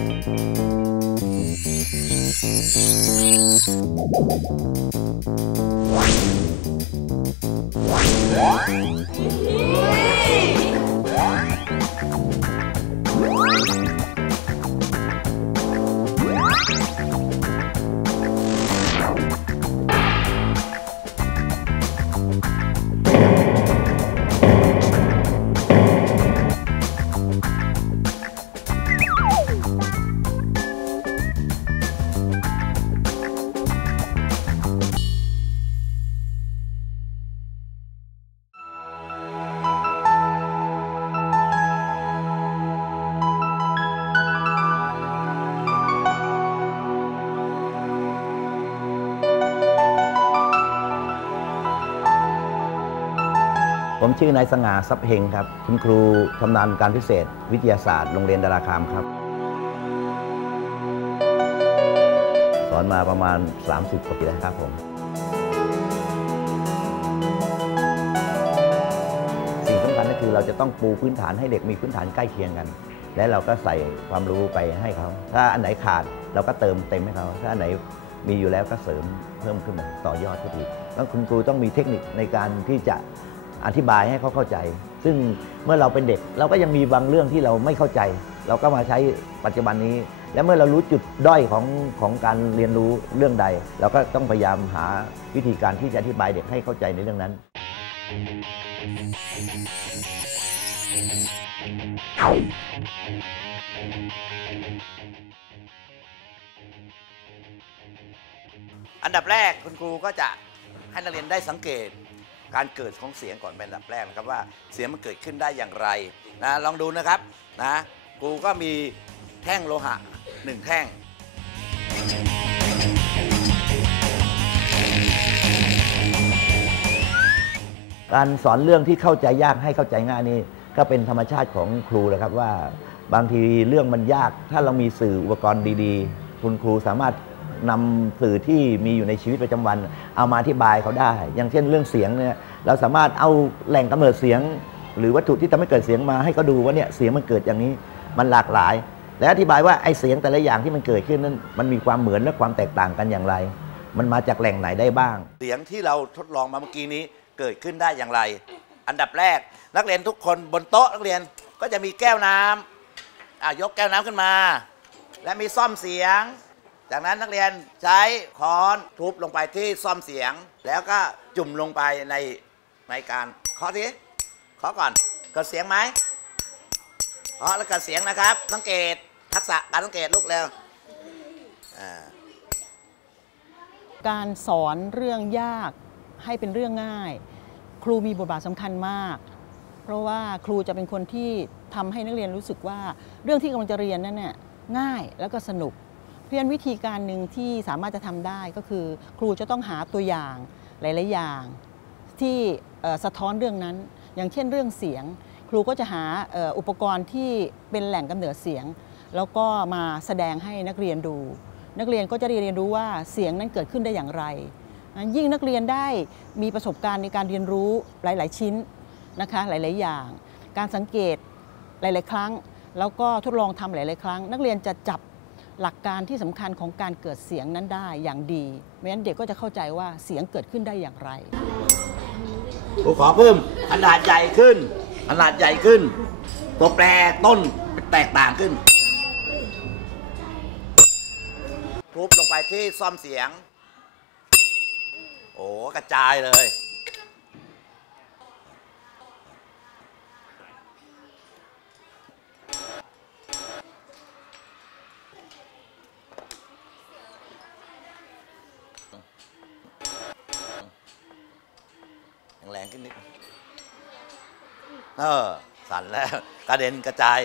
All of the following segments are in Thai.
ผ ชื่อนายสง่าทรัพย์เฮงครับ คุณครูชำนาญการพิเศษ วิทยาศาสตร์ โรงเรียนดาราคามครับ สอนมาประมาณ 30 กว่าปีแล้วครับผม สิ่งสำคัญก็คือเราจะต้องปูพื้นฐานให้เด็กมีพื้นฐานใกล้เคียงกัน และเราก็ใส่ความรู้ไปให้เขา ถ้าอันไหนขาดเราก็เติมเต็มให้เขา ถ้าอันไหนมีอยู่แล้วก็เสริมเพิ่มขึ้นมาต่อยอดขึ้นอีกแล้วคุณครูต้องมีเทคนิคในการที่จะ อธิบายให้เขาเข้าใจ ซึ่งเมื่อเราเป็นเด็กเราก็ยังมีบางเรื่องที่เราไม่เข้าใจ เราก็มาใช้ปัจจุบันนี้ และเมื่อเรารู้จุดด้อยของของการเรียนรู้เรื่องใด เราก็ต้องพยายามหาวิธีการที่จะอธิบายเด็กให้เข้าใจในเรื่องนั้น อันดับแรกคุณครูก็จะให้นักเรียนได้สังเกต การเกิดของเสียงก่อนเป็นอันดับแรกนะครับว่าเสียงมันเกิดขึ้นได้อย่างไรนะลองดูนะครับนะครูก็มีแท่งโลหะหนึ่งแท่งการสอนเรื่องที่เข้าใจยากให้เข้าใจง่ายนี่ก็เป็นธรรมชาติของครูนะครับว่า บางทีเรื่องมันยาก ถ้าเรามีสื่ออุปกรณ์ดี ๆ คุณครูสามารถ นำสื่อที่มีอยู่ในชีวิตประจำวัน เอามาอธิบายเขาได้ อย่างเช่นเรื่องเสียงเนี่ยเราสามารถเอาแหล่งกำเนิดเสียง หรือวัตถุที่ทำให้เกิดเสียงมาให้เขาดูว่าเนี่ยเสียงมันเกิดอย่างนี้มันหลากหลาย และอธิบายว่าไอ้เสียงแต่ละอย่างที่มันเกิดขึ้นนั้นมันมีความเหมือนและความแตกต่างกันอย่างไร มันมาจากแหล่งไหนได้บ้าง เสียงที่เราทดลองมาเมื่อกี้นี้เกิดขึ้นได้อย่างไร อันดับแรก นักเรียนทุกคนบนโต๊ะนักเรียนก็จะมีแก้วน้ำอะยกแก้วน้ำขึ้นมา และมีซ่อมเสียง จากนั้นนักเรียนใช้ค้อนทุบลงไปที่ซ่อมเสียง แล้วก็จุ่มลงไปในในการเคาะทีเคาะก่อนเกิดเสียงไหมเคาะแล้วเกิดเสียงนะครับ สังเกตทักษะการสังเกตลูกเร็วการสอนเรื่องยากให้เป็นเรื่องง่าย ครูมีบทบาทสำคัญมาก เพราะว่าครูจะเป็นคนที่ทำให้นักเรียนรู้สึกว่า เรื่องที่กำลังจะเรียนนั้นเนี่ยง่ายแล้วก็สนุก เพราะฉะนั้นวิธีการหนึ่งที่สามารถจะทำได้ก็คือ ครูจะต้องหาตัวอย่างหลาย ๆ อย่าง ที่สะท้อนเรื่องนั้น อย่างเช่นเรื่องเสียง ครูก็จะหาอุปกรณ์ที่เป็นแหล่งกำเนิดเสียง แล้วก็มาแสดงให้นักเรียนดู นักเรียนก็จะเรียนรู้ว่าเสียงนั้นเกิดขึ้นได้อย่างไร ยิ่งนักเรียนได้มีประสบการณ์ในการเรียนรู้หลาย ๆ ชิ้นนะคะหลาย ๆ อย่าง การสังเกตหลาย ๆ ครั้ง แล้วก็ทดลองทำหลาย ๆ ครั้ง นักเรียนจะจับ หลักการที่สำคัญของการเกิดเสียงนั้นได้อย่างดีไม่งั้นเด็กก็จะเข้าใจว่าเสียงเกิดขึ้นได้อย่างไรครูขอเพิ่มขนาดใหญ่ขึ้นขนาดใหญ่ขึ้น ตัวแปรต้นแตกต่างขึ้นทุบลงไปที่ซ่อมเสียง โอ้กระจายเลย ขึ้นนิดเออสั่นแล้ว กระเด็นกระจาย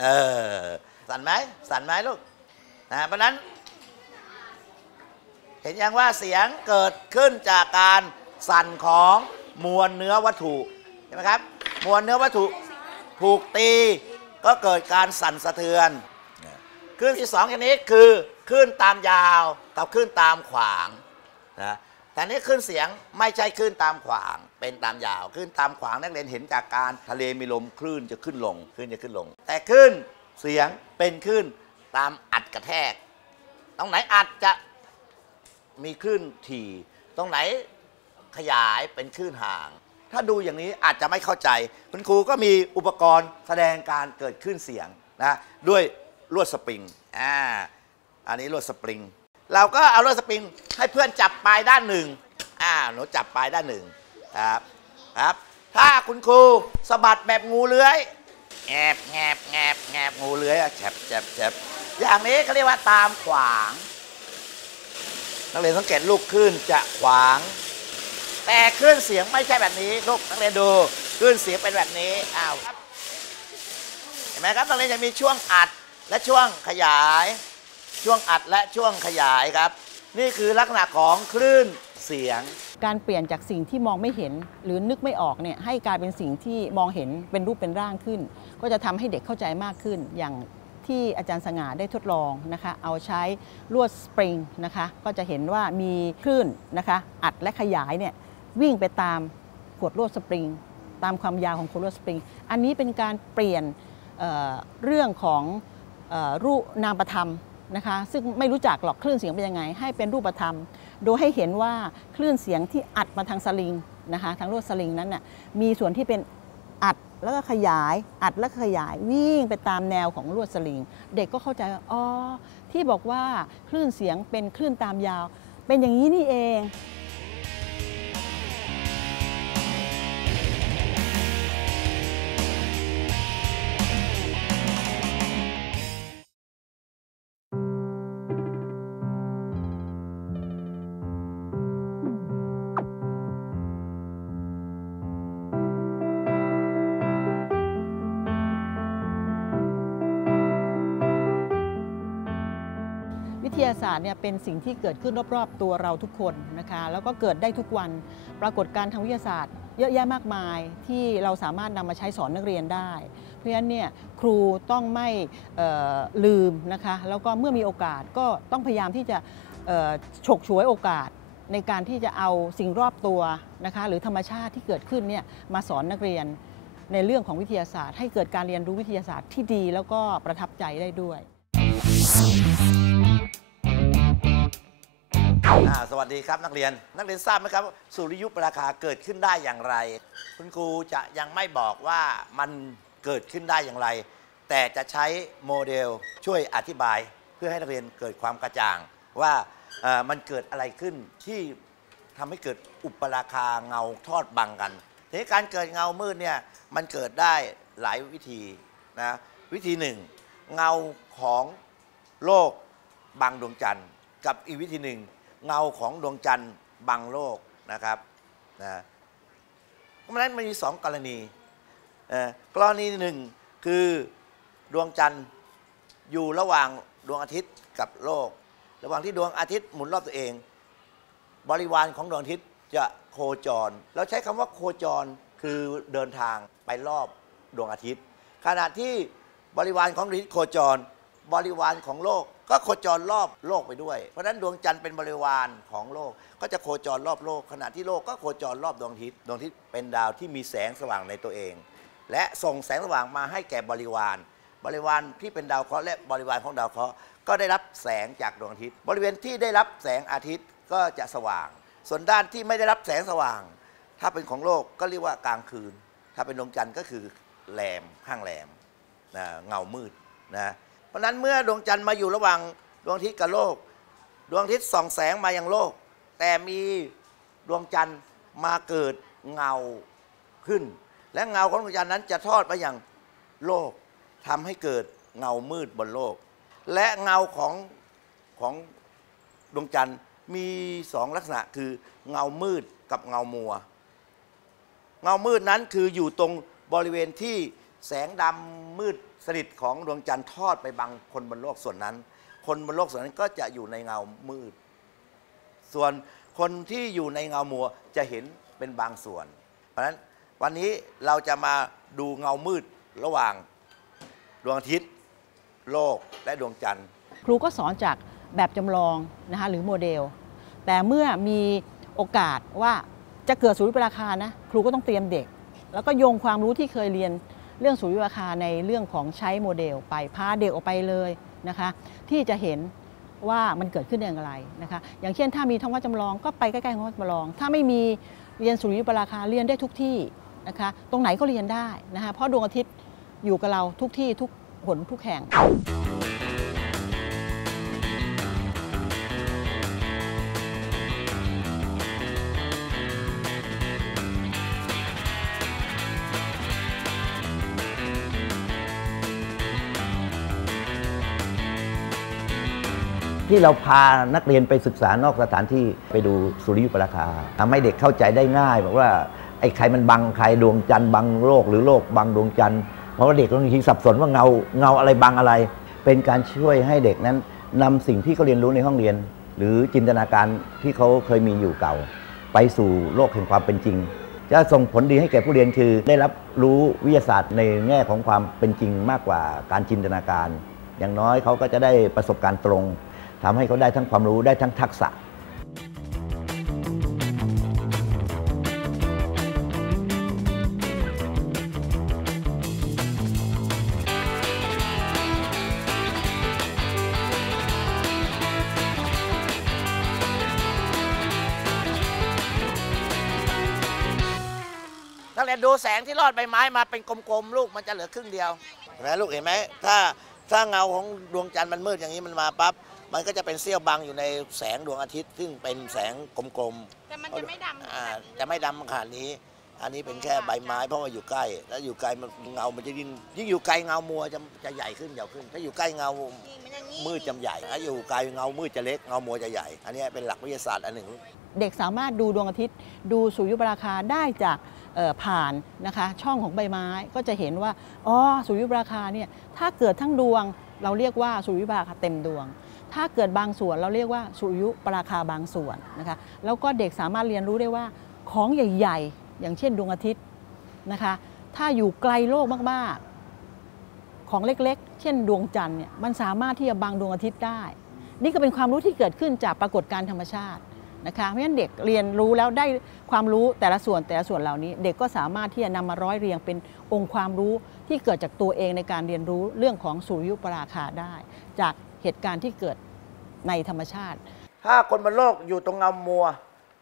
เออ สั่นไหมสั่นไหมลูกนะเพราะนั้น เห็นยังว่าเสียงเกิดขึ้นจากการสั่นของมวลเนื้อวัตถุใช่ไหมครับ มวลเนื้อวัตถุถูกตีก็เกิดการสั่นสะเทือนคลื่นที่สองชนิดคือคลื่นตามยาวกับคลื่นตามขวางนะ แต่นี่คลื่นเสียงไม่ใช่คลื่นตามขวางเป็นตามยาวคลื่นตามขวางนักเรียนเห็นจากการทะเลมีลมคลื่นจะขึ้นลงคลื่นจะขึ้นลง แต่คลื่นเสียงเป็นคลื่นตามอัดกระแทก ตรงไหนอัดจะมีคลื่นถี่ตรงไหนขยายเป็นคลื่นห่าง ถ้าดูอย่างนี้อาจจะไม่เข้าใจ คุณครูก็มีอุปกรณ์แสดงการเกิดคลื่นเสียงนะด้วยลวดสปริงอ่าอันนี้ลวดสปริง เราก็เอาลวดสปริงให้เพื่อนจับปลายด้านหนึ่งอ่าหนูจับปลายด้านหนึ่งครับครับถ้าคุณครูสะบัดแบบงูเลื้อยแงบแงบแงบแงบงูเลื้อยแฉบแฉบแฉบอย่างนี้เขาเรียกว่าตามขวาง นักเรียนสังเกตลูกคลื่นจะขวาง แต่คลื่นเสียงไม่ใช่แบบนี้ลูกนักเรียนดูคลื่นเสียงเป็นแบบนี้อ้าวเห็นไหมครับนักเรียนจะมีช่วงอัดและช่วงขยาย ช่วงอัดและช่วงขยายครับ นี่คือลักษณะของคลื่นเสียง การเปลี่ยนจากสิ่งที่มองไม่เห็น หรือนึกไม่ออกเนี่ยให้กลายเป็นสิ่งที่มองเห็นเป็นรูปเป็นร่างขึ้น ก็จะทำให้เด็กเข้าใจมากขึ้น อย่างที่อาจารย์สง่าได้ทดลองนะคะ เอาใช้ลวดสปริงนะคะ ก็จะเห็นว่ามีคลื่นนะคะ อัดและขยายเนี่ยวิ่งไปตามขวดลวดสปริง ตามความยาวของขวดลวดสปริง อันนี้เป็นการเปลี่ยนเเรื่องของออรูนามประธรรม นะคะ ซึ่งไม่รู้จักหรอกคลื่นเสียงเป็นยังไง ให้เป็นรูปธรรม โดยให้เห็นว่าคลื่นเสียงที่อัดมาทางสลิงนะคะทางลวดสลิงนั้นน่ะมีส่วนที่เป็นอัดแล้วก็ขยาย อัดแล้วก็ขยายวิ่งไปตามแนวของลวดสลิง เด็กก็เข้าใจว่าอ๋อที่บอกว่าคลื่นเสียงเป็นคลื่นตามยาว เป็นอย่างนี้นี่เองาศาสตร์เนี่ยเป็นสิ่งที่เกิดขึ้นรอบๆ ตัวเราทุกคนนะคะแล้วก็เกิดได้ทุกวันปรากฏการทางวิทยาศาสตร์ เยอะแยะมากมายที่เราสามารถนำมาใช้สอนนักเรียนได้ เพราะฉะนั้นเนี่ยครูต้องไม่ลืมนะคะแล้วก็เมื่อมีโอกาสก็ต้องพยายามที่จะฉกฉวยโอกาสในการที่จะเอาสิ่งรอบตัวนะคะหรือธรรมชาติที่เกิดขึ้นเนี่ยมาสอนนักเรียนในเรื่องของวิทยาศาสตร์ ให้เกิดการเรียนรู้วิทยาศาสตร์ที่ดีแล้วก็ประทับใจได้ด้วย สวัสดีครับนักเรียน นักเรียนทราบไหมครับว่าสุริยุปราคาเกิดขึ้นได้อย่างไร คุณครูจะยังไม่บอกว่ามันเกิดขึ้นได้อย่างไร แต่จะใช้โมเดลช่วยอธิบาย เพื่อให้นักเรียนเกิดความกระจ่าง ว่ามันเกิดอะไรขึ้นที่ทำให้เกิดอุปราคาเงาทอดบังกันทีนี้การเกิดเงามืดเนี่ยมันเกิดได้หลายวิธีนะวิธีหนึ่งเงาของโลกบังดวงจันทร์ กับอีกวิธีหนึ่ง เงาของดวงจันทร์บังโลกนะครับนะเพราะฉะนั้นมันมีสองกรณีกรณีหนึ่งคือดวงจันทร์อยู่ระหว่างดวงอาทิตย์กับโลก ระหว่างที่ดวงอาทิตย์หมุนรอบตัวเอง บริวารของดวงอาทิตย์จะโคจร เราใช้คำว่าโคจรคือเดินทางไปรอบดวงอาทิตย์ ขณะที่บริวารของดวงอาทิตย์โคจร บริวารของโลก ก็โคจรรอบโลกไปด้วย เพราะฉะนั้นดวงจันทร์เป็นบริวารของโลก ก็จะโคจรรอบโลก ขณะที่โลกก็โคจรรอบดวงอาทิตย์ ดวงอาทิตย์เป็นดาวที่มีแสงสว่างในตัวเอง และส่งแสงสว่างมาให้แก่บริวาร บริวารที่เป็นดาวเคราะห์และบริวารของดาวเคราะห์ก็ได้รับแสงจากดวงอาทิตย์ บริเวณที่ได้รับแสงอาทิตย์ก็จะสว่าง ส่วนด้านที่ไม่ได้รับแสงสว่าง ถ้าเป็นของโลกก็เรียกว่ากลางคืน ถ้าเป็นดวงจันทร์ก็คือแรมข้างแรมนะเงามืดนะ ราะนั้นเมื่อดวงจันทร์มาอยู่ระหว่างดวงอาทิตย์กับโลก ดวงอาทิตย์ส่องแสงมายังโลก แต่มีดวงจันทร์มาเกิดเงาขึ้น และเงาของดวงจันทร์นั้นจะทอดไปยังโลกทำให้เกิดเงามืดบนโลก และเงาของของดวงจันทร์มีสองลักษณะคือเงามืดกับเงามัว เงามืดนั้นคืออยู่ตรงบริเวณที่แสงดำมืด สนิทของดวงจันทร์ทอดไปบังคนบนโลกส่วนนั้น คนบนโลกส่วนนั้นก็จะอยู่ในเงามืด ส่วนคนที่อยู่ในเงามัวจะเห็นเป็นบางส่วน เพราะฉะนั้นวันนี้เราจะมาดูเงามืดระหว่างดวงอาทิตย์ โลกและดวงจันทร์ ครูก็สอนจากแบบจำลองนะคะหรือโมเดล แต่เมื่อมีโอกาสว่าจะเกิดสุริยุปราคานะครูก็ต้องเตรียมเด็ก แล้วก็โยงความรู้ที่เคยเรียน เรื่องสุริยุปราคาในเรื่องของใช้โมเดลไปพาเด็กออกไปเลยนะคะที่จะเห็นว่ามันเกิดขึ้นอย่างไรนะคะอย่างเช่นถ้ามีท้องวัดจำลองก็ไปใกล้ๆท้องวัดจำลอง ถ้าไม่มีเรียนสุริยุปราคาเรียนได้ทุกที่นะคะตรงไหนก็เรียนได้นะคะเพราะดวงอาทิตย์อยู่กับเราทุกที่ทุกหนทุกแห่ง ที่เราพานักเรียนไปศึกษานอกสถานที่ไปดูสุริยุปราคาทำให้เด็กเข้าใจได้ง่ายบอกว่าไอ้ใครมันบังใครดวงจันทร์บังโลกหรือโลกบังดวงจันทร์เพราะว่าเด็กบางทีสับสนว่าเงาเงาอะไรบังอะไร เป็นการช่วยให้เด็กนั้นนำสิ่งที่เขาเรียนรู้ในห้องเรียน หรือจินตนาการที่เขาเคยมีอยู่เก่า ไปสู่โลกแห่งความเป็นจริง จะส่งผลดีให้แก่ผู้เรียนคือ ได้รับรู้วิทยาศาสตร์ในแง่ของความเป็นจริงมากกว่าการจินตนาการ อย่างน้อยเขาก็จะได้ประสบการณ์ตรง ทำให้เขาได้ทั้งความรู้ได้ทั้งทักษะนักเรียนดูแสงที่รอดใบไม้มาเป็นกลมๆ ลูกมันจะเหลือครึ่งเดียวเห็นไหมลูกเห็นไหมถ้าถ้าเงาของดวงจันทร์มันมืดอย่างนี้มันมาปั๊บ มันก็จะเป็นเสี้ยวบังอยู่ในแสงดวงอาทิตย์ ซึ่งเป็นแสงกลมๆแต่มันจะไม่ดำอ่าจะไม่ดำขนาดนี้ อันนี้เป็นแค่ใบไม้เพราะว่าอยู่ใกล้ แล้วอยู่ไกลมันเงา มันจะยิ่งยิ่งอยู่ไกลเงามัวจะจะใหญ่ขึ้นใหญ่ขึ้น ถ้าอยู่ใกล้เงานี่มันอย่างนี้มืดจะใหญ่ถ้าอยู่ไกลเงามืดจะเล็กเงามัวจะใหญ่ อันนี้เป็นหลักวิทยาศาสตร์อันหนึ่ง เด็กสามารถดูดวงอาทิตย์ ดูสุริยุปราคาได้จากเอ่อผ่านนะคะช่องของใบไม้ก็จะเห็นว่าอ๋อสุริยุปราคาเนี่ยถ้าเกิดทั้งดวงเราเรียกว่าสุริยุปราคาเต็มดวง ถ้าเกิดบางส่วนเราเรียกว่าสุริยุปราคาบางส่วนนะคะแล้วก็เด็กสามารถเรียนรู้ได้ว่าของใหญ่ๆ อย่างเช่นดวงอาทิตย์นะคะถ้าอยู่ไกลโลกมากๆ ของเล็กๆ เช่นดวงจันทร์เนี่ยมันสามารถที่จะบังดวงอาทิตย์ได้ นี่ก็เป็นความรู้ที่เกิดขึ้นจากปรากฏการธรรมชาตินะคะเพราะฉะนั้นเด็กเรียนรู้แล้วได้ความรู้แต่ละส่วนแต่ละส่วนเหล่านี้ เด็กก็สามารถที่จะนำมาร้อยเรียงเป็นองค์ความรู้ที่เกิดจากตัวเองในการเรียนรู้เรื่องของสุริยุปราคาได้ จาก เหตุการณ์ที่เกิดในธรรมชาติ ถ้าคนบนโลกอยู่ตรงเงามัว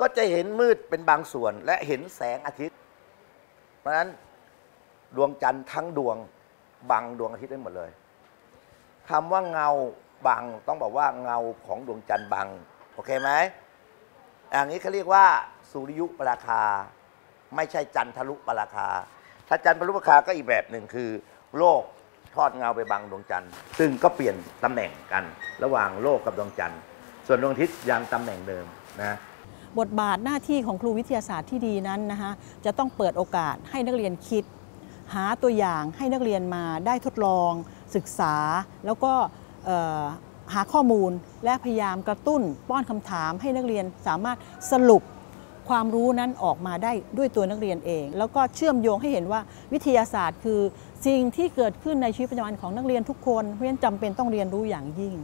ก็จะเห็นมืดเป็นบางส่วน และเห็นแสงอาทิตย์ เพราะฉะนั้นดวงจันทร์ทั้งดวงบังดวงอาทิตย์ได้หมดเลยคำว่าเงาบังต้องบอกว่าเงาของดวงจันทร์บังโอเคไหมอย่างนี้เขาเรียกว่าสุริยุปราคา ไม่ใช่จันทรุปราคา ถ้าจันทรุปราคาก็อีกแบบหนึ่งคือ โลก ทอดเงาไปบังดวงจันทร์ ซึ่งก็เปลี่ยนตำแหน่งกันระหว่างโลกกับดวงจันทร์ ส่วนดวงอาทิตย์ยังตำแหน่งเดิมนะบทบาทหน้าที่ของครูวิทยาศาสตร์ที่ดีนั้นนะคะจะต้องเปิดโอกาสให้นักเรียนคิด หาตัวอย่างให้นักเรียนมาได้ทดลอง ศึกษา แล้วก็หาข้อมูลและพยายามกระตุ้นป้อนคำถามให้นักเรียนสามารถสรุปความรู้นั้นออกมาได้ด้วยตัวนักเรียนเอง แล้วก็เชื่อมโยงให้เห็นว่าวิทยาศาสตร์คือ สิ่งที่เกิดขึ้นในชีวิตประจำวันของนักเรียนทุกคนเพราะฉะนั้นจำเป็นต้องเรียนรู้อย่างยิ่ง